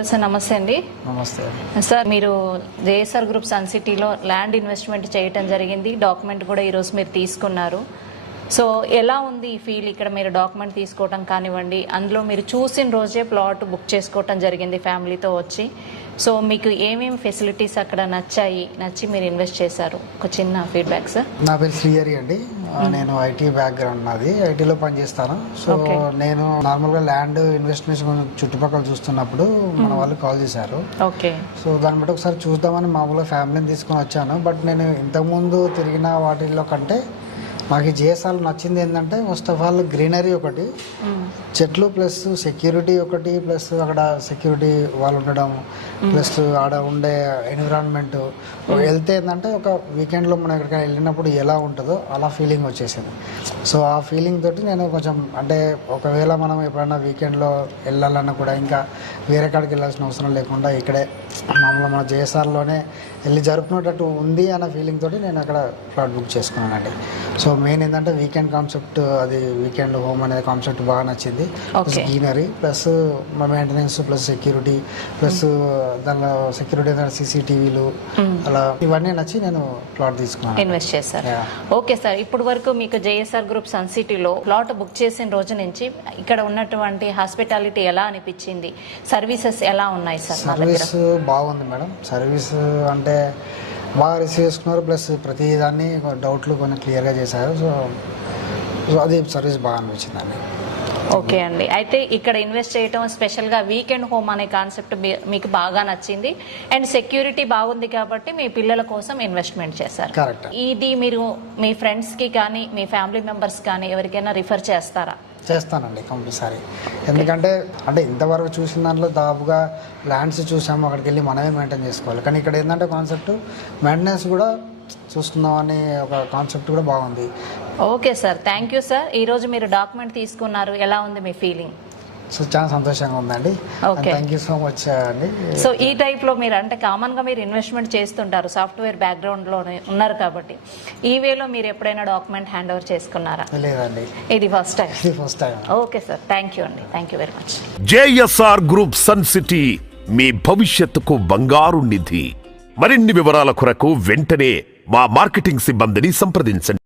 Hello sir, నమస్తే అండి. నమస్తే సార్, మీరు జేఎస్ఆర్ గ్రూప్ సన్ సిటీలో ల్యాండ్ ఇన్వెస్ట్మెంట్ చేయటం జరిగింది. డాక్యుమెంట్ కూడా ఈరోజు మీరు తీసుకున్నారు. సో ఎలా ఉంది ఈ ఫీల్? ఇక్కడ మీరు డాక్యుమెంట్ తీసుకోవటం కానివ్వండి, అందులో మీరు చూసిన రోజే ప్లాట్ బుక్ చేసుకోవటం జరిగింది ఫ్యామిలీతో వచ్చి. సో మీకు ఏమేమి ఫెసిలిటీస్ అక్కడ నచ్చి మీరు ఇన్వెస్ట్ చేశారు? ఒక చిన్న ఫీడ్బ్యాక్ సార్. నా పేరు శ్రీహరి అండి. నేను ఐటీ బ్యాక్గ్రౌండ్ నాది, ఐటీలో పనిచేస్తాను. సో నేను నార్మల్గా ల్యాండ్ ఇన్వెస్ట్మెంట్స్ చుట్టుపక్కల చూస్తున్నప్పుడు మన వాళ్ళు కాల్ చేశారు. ఓకే. సో దాన్ని బట్టి ఒకసారి చూద్దామని మామూలుగా ఫ్యామిలీని తీసుకొని వచ్చాను. బట్ నేను ఇంతకుముందు తిరిగిన వాటిల్లో కంటే నాకు ఈ జేఎస్ఆర్ నచ్చింది ఏంటంటే, ఫస్ట్ ఆఫ్ ఆల్ గ్రీనరీ ఒకటి, చెట్లు ప్లస్ సెక్యూరిటీ ఒకటి, ప్లస్ అక్కడ సెక్యూరిటీ వాళ్ళు ఉండడం, ప్లస్ ఆడ ఉండే ఎన్విరాన్మెంట్ వెళ్తే ఏంటంటే ఒక వీకెండ్లో మనం ఎక్కడికైనా వెళ్ళినప్పుడు ఎలా ఉంటుందో అలా ఫీలింగ్ వచ్చేసింది. సో ఆ ఫీలింగ్ తోటి నేను కొంచెం అంటే ఒకవేళ మనం ఎప్పుడైనా వీకెండ్లో వెళ్ళాలన్నా కూడా ఇంకా వేరే కాడికి వెళ్ళాల్సిన అవసరం లేకుండా ఇక్కడే మామూలుగా మన జేఎస్ఆర్లోనే వెళ్ళి జరుపుకునేటట్టు ఉంది అన్న ఫీలింగ్ తోటి నేను అక్కడ ప్లాట్ బుక్ చేసుకున్నానండి. సో మెయిన్ ఏంటంటే వీకెండ్ కాన్సెప్ట్, అది వీకెండ్ హోమ్ అనే కాన్సెప్ట్ బాగా నచ్చింది. Plus greenery plus maintenance plus security plus దానిలో సెక్యూరిటీ సీసీటీవీలు అలా ఇవన్నీ నచ్చి నేను ప్లాట్ తీసుకున్నాను, ఇన్వెస్ట్ చేశారు. ఓకే సార్, ఇప్పుడు వరకు మీకు జేఎస్ఆర్ గ్రూప్ సన్ సిటీలో ప్లాట్ బుక్ చేసిన రోజు నుంచి ఇక్కడ ఉన్నటువంటి హాస్పిటాలిటీ ఎలా అనిపించింది? సర్వీసెస్ ఎలా ఉన్నాయి సార్? సర్వీస్ బాగుంది మేడం. సర్వీస్ అంటే బాగా రిసీవ్ చేసుకున్నారు, ప్లస్ ప్రతి దాన్ని డౌట్లు కొన్ని క్లియర్గా చేశారు. సో అది సర్వీస్ బాగా అనిపించిందండి. ఓకే అండి. అయితే ఇక్కడ ఇన్వెస్ట్ చేయటం స్పెషల్గా వీకెండ్ హోమ్ అనే కాన్సెప్ట్ మీకు బాగా నచ్చింది, అండ్ సెక్యూరిటీ బాగుంది కాబట్టి మీ పిల్లల కోసం ఇన్వెస్ట్మెంట్ చేశారు. కరెక్ట్. ఇది మీరు మీ ఫ్రెండ్స్కి కానీ మీ ఫ్యామిలీ మెంబర్స్ కానీ ఎవరికైనా రిఫర్ చేస్తారా? చేస్తానండి కంపల్సరీ. ఎందుకంటే అంటే ఇంతవరకు చూసిన దాంట్లో దాదాపుగా ల్యాండ్స్ చూసాము, అక్కడికి వెళ్ళి మనమే మెయింటైన్ చేసుకోవాలి. కానీ ఇక్కడ ఏంటంటే కాన్సెప్ట్ మెయింటెనెన్స్ కూడా చూసుకుందామని ఒక కాన్సెప్ట్ కూడా బాగుంది. Okay sir, thank you sir. ఈరోజు మీరు డాక్యుమెంట్ తీసుకున్నారు, ఎలా ఉంది మీ ఫీలింగ్? సో చాలా సంతోషంగా ఉందండి. థ్యాంక్ యూ సో మచ్ అండి. సో ఈ టైప్లో మీరు అంటే కామన్గా మీరు ఇన్వెస్ట్మెంట్ చేస్తుంటారు, సాఫ్ట్వేర్ బ్యాక్గ్రౌండ్లోనే ఉన్నారు కాబట్టి ఈ వేలో మీరు ఎప్పుడైనా డాక్యుమెంట్ హ్యాండ్ ఓవర్ చేసుకున్నారా? లేదండి, ఇది first time. First time. Okay sir, thank you అండి. Thank you very much. JSR group sun city, మీ భవిష్యత్తుకు బంగారు నిధి. మరిన్ని వివరాల కొరకు వెంటనే మా మార్కెటింగ్ సిబ్బందిని సంప్రదించండి.